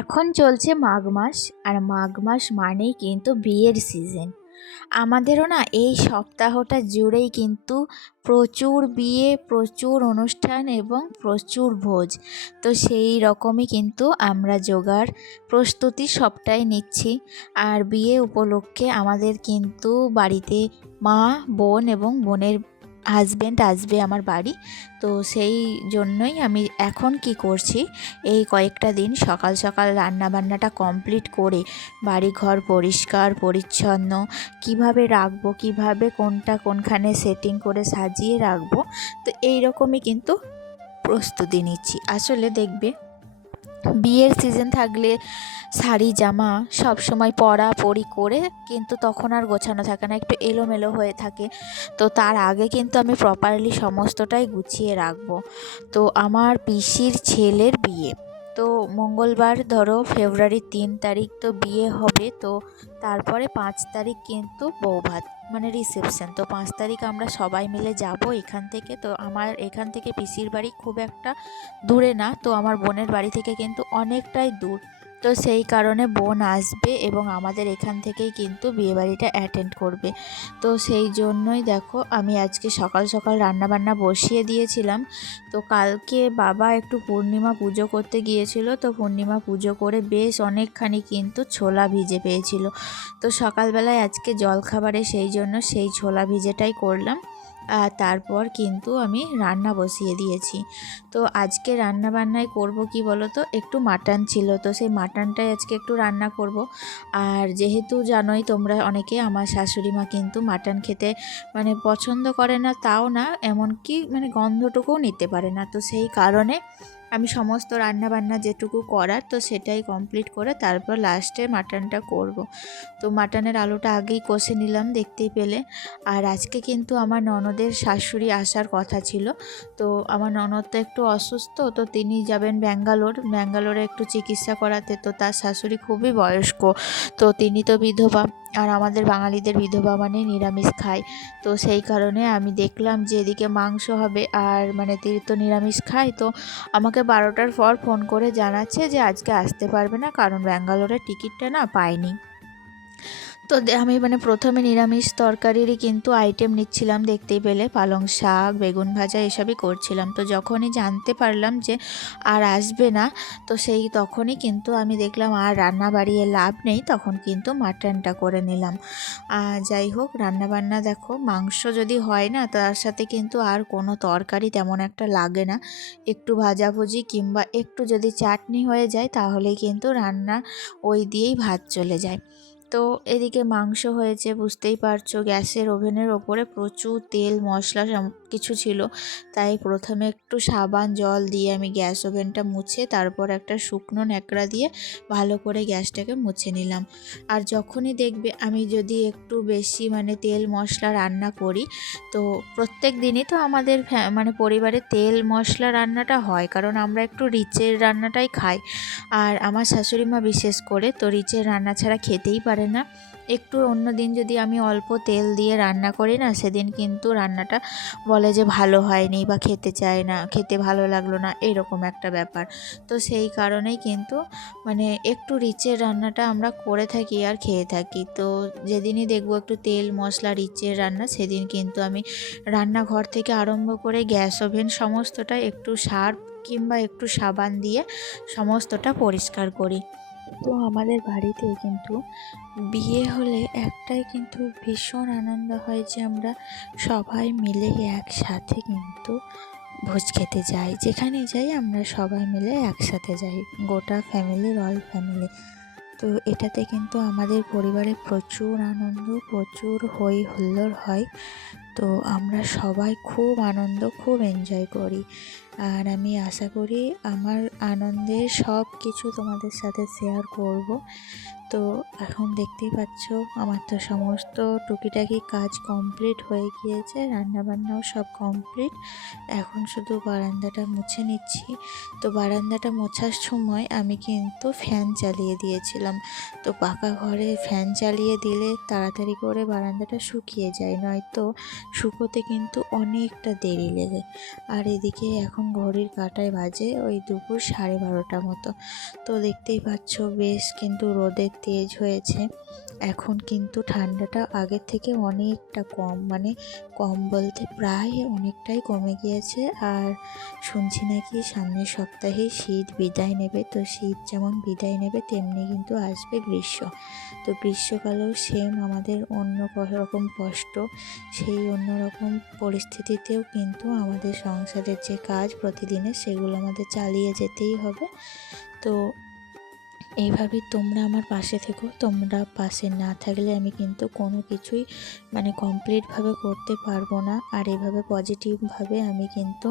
এখন চলছে মাঘ মাস, আর মাঘ মাস মানেই কিন্তু বিয়ের সিজন। আমাদেরও না এই সপ্তাহটা জুড়েই কিন্তু প্রচুর বিয়ে, প্রচুর অনুষ্ঠান এবং প্রচুর ভোজ। তো সেই রকমই কিন্তু আমরা জোগাড় প্রস্তুতি সবটাই নিচ্ছি। আর বিয়ে উপলক্ষে আমাদের কিন্তু বাড়িতে মা, বোন এবং বোনের হাজব্যান্ড আসবে আমার বাড়ি। তো সেই জন্যই আমি এখন কি করছি, এই কয়েকটা দিন সকাল সকাল রান্নাবান্নাটা কমপ্লিট করে বাড়িঘর পরিষ্কার পরিচ্ছন্ন কিভাবে রাখবো, কিভাবে কোনটা কোনখানে সেটিং করে সাজিয়ে রাখবো, তো এই রকমই কিন্তু প্রস্তুতি নিচ্ছি। আসলে দেখবে বিয়ের সিজন থাকলে শাড়ি জামা সব সময় পরাপরি করে কিন্তু তখন আর গোছানো থাকে না, একটু এলোমেলো হয়ে থাকে। তো তার আগে কিন্তু আমি প্রপারলি সমস্তটাই গুছিয়ে রাখবো। তো আমার পিসির ছেলের বিয়ে, তো মঙ্গলবার ধরো ফেব্রুয়ারির 3 তারিখ তো বিয়ে হবে। তো তারপরে 5 তারিখ কিন্তু বৌভাত মানে রিসেপশন। তো 5 তারিখ আমরা সবাই মিলে যাব এখান থেকে। তো আমার এখান থেকে পিসির বাড়ি খুব একটা দূরে না, তো আমার বোনের বাড়ি থেকে কিন্তু অনেকটাই দূর। তো সেই কারণে বোন আসবে এবং আমাদের এখান থেকেই কিন্তু বিয়েবাড়িটা অ্যাটেন্ড করবে। তো সেই জন্যই দেখো আমি আজকে সকাল সকাল রান্নাবান্না বসিয়ে দিয়েছিলাম। তো কালকে বাবা একটু পূর্ণিমা পুজো করতে গিয়েছিল, তো পূর্ণিমা পুজো করে বেশ অনেকখানি কিন্তু ছোলা ভিজে পেয়েছিল। তো সকালবেলায় আজকে জলখাবারে সেই জন্য সেই ছোলা ভিজেটাই করলাম। আর তারপর কিন্তু আমি রান্না বসিয়ে দিয়েছি। তো আজকে রান্না বান্নায় করব কি বলো তো, একটু মাটন ছিল, তো সেই মাটনটাই আজকে একটু রান্না করব। আর যেহেতু জানোই তোমরা অনেকে, আমার শাশুড়ি মা কিন্তু মাটন খেতে মানে পছন্দ করে না, তাও না এমনকি মানে গন্ধটুকুও নিতে পারে না। তো সেই কারণে আমি সমস্ত রান্নাবান্না যেটুকু করার তো সেটাই কমপ্লিট করে তারপর লাস্টে মাটনটা করব। তো মাটনের আলুটা আগেই কষে নিলাম, দেখতেই পেলে। আর আজকে কিন্তু আমার ননদের শাশুড়ি আসার কথা ছিল। তো আমার ননদ তো একটু অসুস্থ, তো তিনি যাবেন ব্যাঙ্গালোরে একটু চিকিৎসা করাতে। তো তার শাশুড়ি খুবই বয়স্ক, তো তিনি তো বিধবা, আর আমাদের বাঙালিদের বিধবা মানে নিরামিষ খায়। তো সেই কারণে আমি দেখলাম যে এদিকে মাংস হবে, আর মানে তিনি তো নিরামিষ খায়। তো আমাকে 12টার পর ফোন করে জানাচ্ছে যে আজকে আসতে পারবে না, কারণ ব্যাঙ্গালোরের টিকিটটা না পাইনি। তো আমি মানে প্রথমে নিরামিষ তরকারিরই কিন্তু আইটেম নিচ্ছিলাম, দেখতেই পেলে পালং শাক, বেগুন ভাজা এসবই করছিলাম। তো যখনই জানতে পারলাম যে আর আসবে না, তো সেই তখনই কিন্তু আমি দেখলাম আর রান্না বাড়িয়ে লাভ নেই, তখন কিন্তু মাটনটা করে নিলাম। যাই হোক, রান্নাবান্না দেখো মাংস যদি হয় না, তার সাথে কিন্তু আর কোনো তরকারি তেমন একটা লাগে না। একটু ভাজাভুজি কিংবা একটু যদি চাটনি হয়ে যায় তাহলেই কিন্তু রান্না ওই দিয়েই ভাত চলে যায়। তো এদিকে মাংস হয়েছে, বুঝতেই পারছো গ্যাসের ওভেনের ওপরে প্রচুর তেল মশলা কিছু ছিল। তাই প্রথমে একটু সাবান জল দিয়ে আমি গ্যাস ওভেনটা মুছে তারপর একটা শুকনো ন্যাকড়া দিয়ে ভালো করে গ্যাসটাকে মুছে নিলাম। আর যখনই দেখবে আমি যদি একটু বেশি মানে তেল মশলা রান্না করি, তো প্রত্যেক দিনই তো আমাদের মানে পরিবারে তেল মশলা রান্নাটা হয়, কারণ আমরা একটু রিচের রান্নাটাই খাই। আর আমার শাশুড়ি মা বিশেষ করে তো রিচের রান্না ছাড়া খেতেই পারে না। একটু অন্য দিন যদি আমি অল্প তেল দিয়ে রান্না করি না, সেদিন কিন্তু রান্নাটা বলে যে ভালো হয়নি বা খেতে চায় না, খেতে ভালো লাগলো না, এরকম একটা ব্যাপার। তো সেই কারণেই কিন্তু মানে একটু রিচের রান্নাটা আমরা করে থাকি আর খেয়ে থাকি। তো যেদিনই দেখবো একটু তেল মশলা রিচের রান্না, সেদিন কিন্তু আমি রান্নাঘর থেকে আরম্ভ করে গ্যাস ওভেন সমস্তটাই একটু সার্ফ কিংবা একটু সাবান দিয়ে সমস্তটা পরিষ্কার করি। তো আমাদের বাড়িতে কিন্তু বিয়ে হলে একটাই কিন্তু ভীষণ আনন্দ হয় যে আমরা সবাই মিলে একসাথে কিন্তু ভোজ খেতে যাই। যেখানে যাই আমরা সবাই মিলে একসাথে যাই, গোটা ফ্যামিলি, রয়্যাল ফ্যামিলি। তো এটাতে কিন্তু আমাদের পরিবারে প্রচুর আনন্দ, প্রচুর হই হুল্লোড় হয়। তো আমরা সবাই খুব আনন্দ, খুব এনজয় করি। আর আমি আশা করি আমার আনন্দের সব কিছু তোমাদের সাথে শেয়ার করব। তো এখন দেখতেই পাচ্ছ আমার তো সমস্ত টুকিটাকি কাজ কমপ্লিট হয়ে গিয়েছে, রান্নাবান্নাও সব কমপ্লিট। এখন শুধু বারান্দাটা মুছে নিচ্ছি। তো বারান্দাটা মোছার সময় আমি কিন্তু ফ্যান চালিয়ে দিয়েছিলাম। তো পাকা ঘরে ফ্যান চালিয়ে দিলে তাড়াতাড়ি করে বারান্দাটা শুকিয়ে যায়, নয়তো শুকোতে কিন্তু অনেকটা দেরি লেগে। আর এদিকে এখন ঘড়ির কাঁটায় বাজে ওই দুপুর 12:30 মতো। তো দেখতেই পাচ্ছ বেশ কিন্তু রোদের তেজ হয়েছে। এখন কিন্তু ঠান্ডাটা আগের থেকে অনেকটা কম, মানে কম বলতে প্রায় অনেকটাই কমে গিয়েছে। আর শুনছি নাকি সামনের সপ্তাহেই শীত বিদায় নেবে। তো শীত যেমন বিদায় নেবে তেমনি কিন্তু আসবে গ্রীষ্ম। তো গ্রীষ্মকালেও সেম আমাদের অন্য রকম কষ্ট, সেই অন্যরকম পরিস্থিতিতেও কিন্তু আমাদের সংসারের যে কাজ প্রতিদিনের সেগুলো আমাদের চালিয়ে যেতেই হবে। তো এইভাবেই তোমরা আমার পাশে থেকো। তোমরা পাশে না থাকলে আমি কিন্তু কোনো কিছুই মানে কমপ্লিটভাবে করতে পারবো না, আর এইভাবে পজিটিভভাবে আমি কিন্তু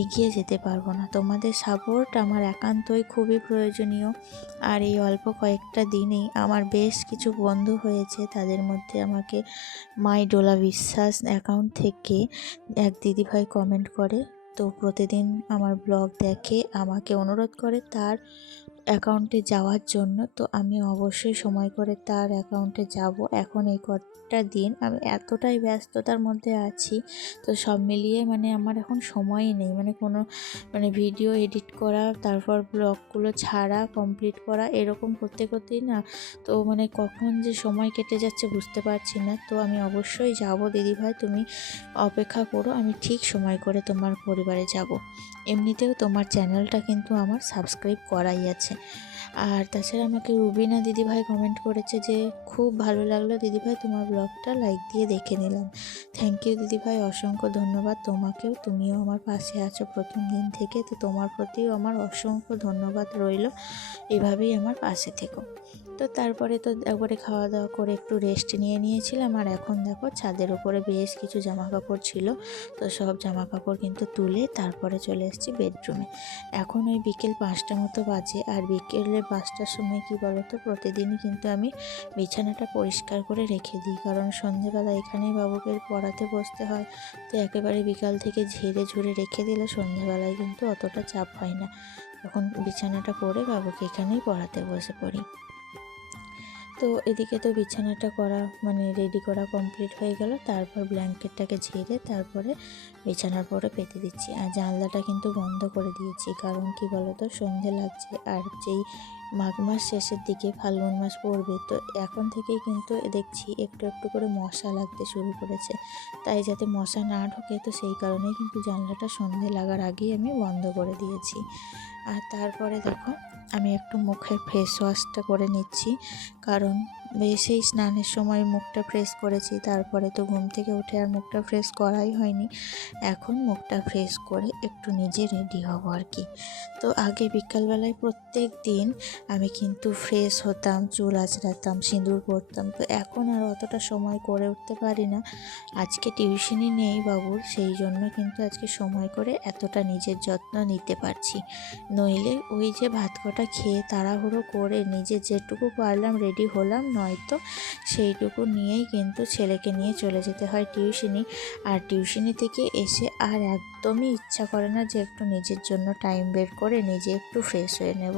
এগিয়ে যেতে পারবো না। তোমাদের সাপোর্ট আমার একান্তই খুবই প্রয়োজনীয়। আর এই অল্প কয়েকটা দিনেই আমার বেশ কিছু বন্ধু হয়েছে, তাদের মধ্যে আমাকে মাই ডোলা বিশ্বাস অ্যাকাউন্ট থেকে এক দিদিভাই কমেন্ট করে। তো প্রতিদিন আমার ব্লগ দেখে আমাকে অনুরোধ করে তার অ্যাকাউন্টে যাওয়ার জন্য। তো আমি অবশ্যই সময় করে তার অ্যাকাউন্টে যাব। এখন এই কটা দিন আমি এতটাই ব্যস্ততার মধ্যে আছি, তো সব মিলিয়ে মানে আমার এখন সময়ই নেই, মানে কোনো মানে ভিডিও এডিট করা, তারপর ব্লগগুলো ছাড়া কমপ্লিট করা, এরকম করতে করতেই না তো মানে কখন যে সময় কেটে যাচ্ছে বুঝতে পারছি না। তো আমি অবশ্যই যাব দিদিভাই, তুমি অপেক্ষা করো, আমি ঠিক সময় করে তোমার পরিবারে যাব। এমনিতেও তোমার চ্যানেলটা কিন্তু আমার সাবস্ক্রাইব করাই আছে। আর তাছাড়া আমাকে রুবিনা দিদিভাই কমেন্ট করেছে যে খুব ভালো লাগলো দিদিভাই তোমার ব্লগটা, লাইক দিয়ে দেখে নিলাম। থ্যাংক ইউ দিদিভাই, অসংখ্য ধন্যবাদ তোমাকেও। তুমিও আমার পাশে আছো প্রথম দিন থেকে, তো তোমার প্রতিও আমার অসংখ্য ধন্যবাদ রইল। এভাবেই আমার পাশে থেকো। তো তারপরে তো একবারে খাওয়া দাওয়া করে একটু রেস্ট নিয়েছিলাম। আর এখন দেখো ছাদের উপরে বেশ কিছু জামা কাপড় ছিল, তো সব জামা কাপড় কিন্তু তুলে তারপরে চলে এসেছি বেডরুমে। এখন ওই বিকেল 5টা মতো বাজে। আর বিকেলে 5টার সময় কি বলো তো, প্রতিদিনই কিন্তু আমি বিছানাটা পরিষ্কার করে রেখে দিই, কারণ সন্ধেবেলা এখানেই বাবুকে পড়াতে বসতে হয়। তো একেবারে বিকাল থেকে ঝেড়ে ঝুড়ে রেখে দিলে সন্ধেবেলায় কিন্তু অতটা চাপ হয় না। তখন বিছানাটা করে বাবুকে এখানেই পড়াতে বসে পড়ি। তো এদিকে তো বিছানাটা করা মানে রেডি করা কমপ্লিট হয়ে গেল। তারপর ব্ল্যাঙ্কেটটাকে ঝেড়ে তারপরে বিছানার পরে পেতে দিচ্ছি। আর জানলাটা কিন্তু বন্ধ করে দিয়েছি, কারণ কি বলতো সন্ধে লাগছে, আর যেই মাঘ মাস শেষের দিকে ফাল্গুন মাস পড়বে, তো এখন থেকেই কিন্তু দেখছি একটু একটু করে মশা লাগতে শুরু করেছে। তাই যাতে মশা না ঢোকে, তো সেই কারণেই কিন্তু জানলাটা সন্ধে লাগার আগেই আমি বন্ধ করে দিয়েছি। আর তারপরে দেখো আমি একটু মুখে ফেস ওয়াশটা করে নিচ্ছি, কারণ সেই স্নানের সময় মুখটা ফ্রেশ করেছি, তারপরে তো ঘুম থেকে উঠে আর মুখটা ফ্রেশ করাই হয়নি। এখন মুখটা ফ্রেশ করে একটু নিজে রেডি হব আর কি। তো আগে বিকালবেলায় প্রত্যেক দিন আমি কিন্তু ফ্রেশ হতাম, চুল আঁচড়াতাম, সিঁদুর পরতাম। তো এখন আর অতটা সময় করে উঠতে পারি না। আজকে টিউশনই নেই বাবুর, সেই জন্য কিন্তু আজকে সময় করে এতটা নিজের যত্ন নিতে পারছি। নইলে ওই যে ভাত কটা খেয়ে তাড়াহুড়ো করে নিজে যেটুকু পারলাম রেডি হলাম, নয়তো সেইটুকু নিয়েই কিন্তু ছেলেকে নিয়ে চলে যেতে হয় টিউশনি। আর টিউশনি থেকে এসে আর একদমই ইচ্ছা করে না যে একটু নিজের জন্য টাইম বের করে নিজে একটু ফ্রেশ হয়ে নেব।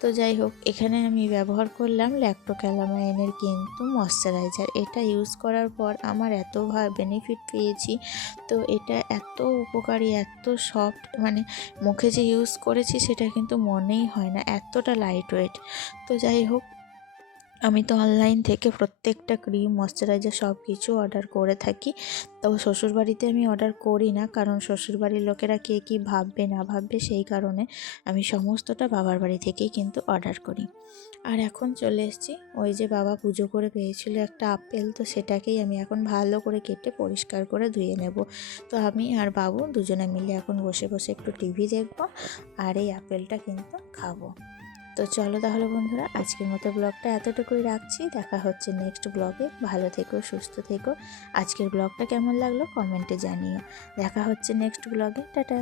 তো যাই হোক, এখানে আমি ব্যবহার করলাম ল্যাক্টোক্যালামাইনের কিন্তু ময়শ্চারাইজার। এটা ইউজ করার পর আমার এত বেনিফিট পেয়েছি। তো এটা এত উপকারী, এত সফট, মানে মুখে যে ইউজ করেছি সেটা কিন্তু মনেই হয় না, এতটা লাইট ওয়েট। তো যাই হোক, আমি তো অনলাইন থেকে প্রত্যেকটা ক্রিম ময়শ্চারাইজার সব কিছু অর্ডার করে থাকি। তো শ্বশুরবাড়িতে আমি অর্ডার করি না, কারণ শ্বশুরবাড়ির লোকেরা কে কী ভাববে না ভাববে, সেই কারণে আমি সমস্তটা বাবার বাড়ি থেকেই কিন্তু অর্ডার করি। আর এখন চলে এসেছি, ওই যে বাবা পুজো করে পেয়েছিল একটা আপেল, তো সেটাকেই আমি এখন ভালো করে কেটে পরিষ্কার করে ধুয়ে নেব। তো আমি আর বাবু দুজনে মিলে এখন বসে বসে একটু টিভি দেখব আর এই আপেলটা কিন্তু খাবো। তো চলো তাহলে বন্ধুরা, আজকের মতো ব্লগটা এতটুকুই রাখছি। দেখা হচ্ছে নেক্সট ব্লগে। ভালো থেকো, সুস্থ থেকো। আজকের ব্লগটা কেমন লাগলো কমেন্টে জানিও। দেখা হচ্ছে নেক্সট ব্লগে। টাটা।